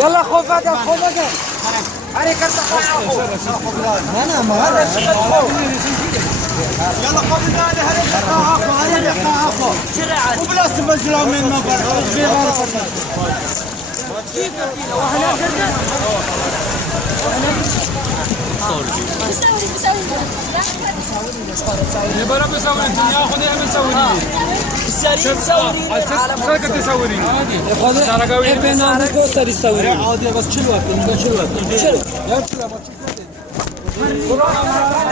يلا خو فادي خو فادي هاني كرت اخو انا ما هذا يلا خو بدنا هاني اخو هاني اخو وبلاش تبزلوا من مبر في غلط كيف وهنا قدنا يا برا بيصوري الدنيا خذي اعمل صوري السرير تصوري شو كنت تصوري عادي بينا نقول سرير تصوري عادي بس شلوه شلوه